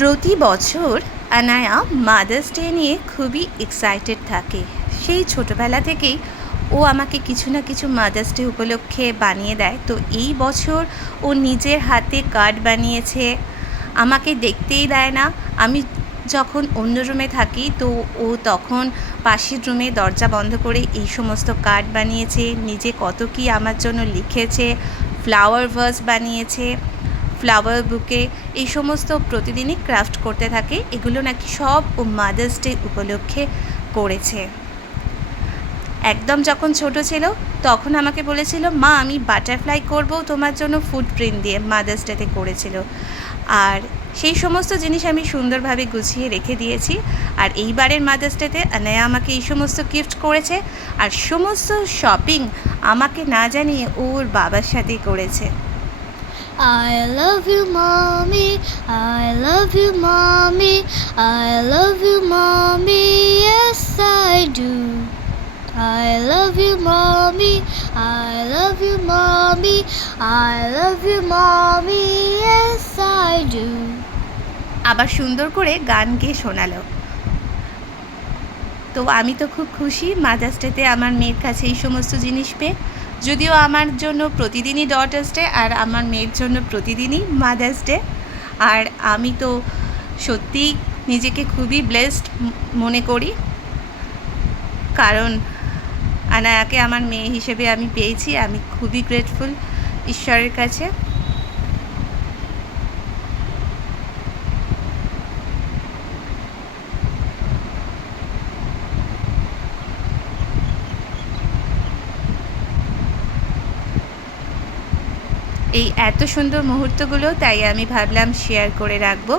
প্রতি বছর Anaya mother's day নিয়ে খুবই এক্সাইটেড থাকে। সেই ছোটোবেলা থেকেই ও আমাকে কিছু না কিছু মাদার্স ডে উপলক্ষে বানিয়ে দেয়। তো এই বছর ও নিজের হাতে কার্ড বানিয়েছে, আমাকে দেখতেই দেয় না। আমি যখন অন্য রুমে থাকি তো ও তখন পাশের রুমে দরজা বন্ধ করে এই সমস্ত কার্ড বানিয়েছে, নিজে কত কী আমার জন্য লিখেছে, ফ্লাওয়ার ভাস বানিয়েছে, ফ্লাওয়ার বুকে, এই সমস্ত প্রতিদিনই ক্রাফট করতে থাকে। এগুলো নাকি সব ও মাদার্স ডে উপলক্ষে করেছে। একদম যখন ছোট ছিল তখন আমাকে বলেছিল, মা আমি বাটারফ্লাই করব তোমার জন্য ফুটপ্রিন্ট দিয়ে, মাদার্স ডেতে করেছিল। আর সেই সমস্ত জিনিস আমি সুন্দরভাবে গুছিয়ে রেখে দিয়েছি। আর এইবারের মাদার্স ডেতে আনায়া আমাকে এই সমস্ত গিফট করেছে, আর সমস্ত শপিং আমাকে না জানিয়ে ওর বাবার সাথেই করেছে। I love you, mommy. I love you, mommy. I love you, mommy. Yes, I do. I love you, mommy. I love you, mommy. I love you, mommy. Yes, I do. আবার সুন্দর করে গান গেয়ে শোনালো। তো আমি তো খুব খুশি মাদার্স ডেতে আমার মেয়ের কাছে এই সমস্ত জিনিস পেয়ে। যদিও আমার জন্য প্রতিদিনই ডটার্স ডে আর আমার মেয়ের জন্য প্রতিদিনই মাদার্স ডে। আর আমি তো সত্যিই নিজেকে খুবই ব্লেসড মনে করি, কারণ আনায়াকে আমার মেয়ে হিসেবে আমি পেয়েছি। আমি খুবই গ্রেটফুল ঈশ্বরের কাছে। এই এত সুন্দর মুহূর্তগুলো তাই আমি ভাবলাম শেয়ার করে রাখবো।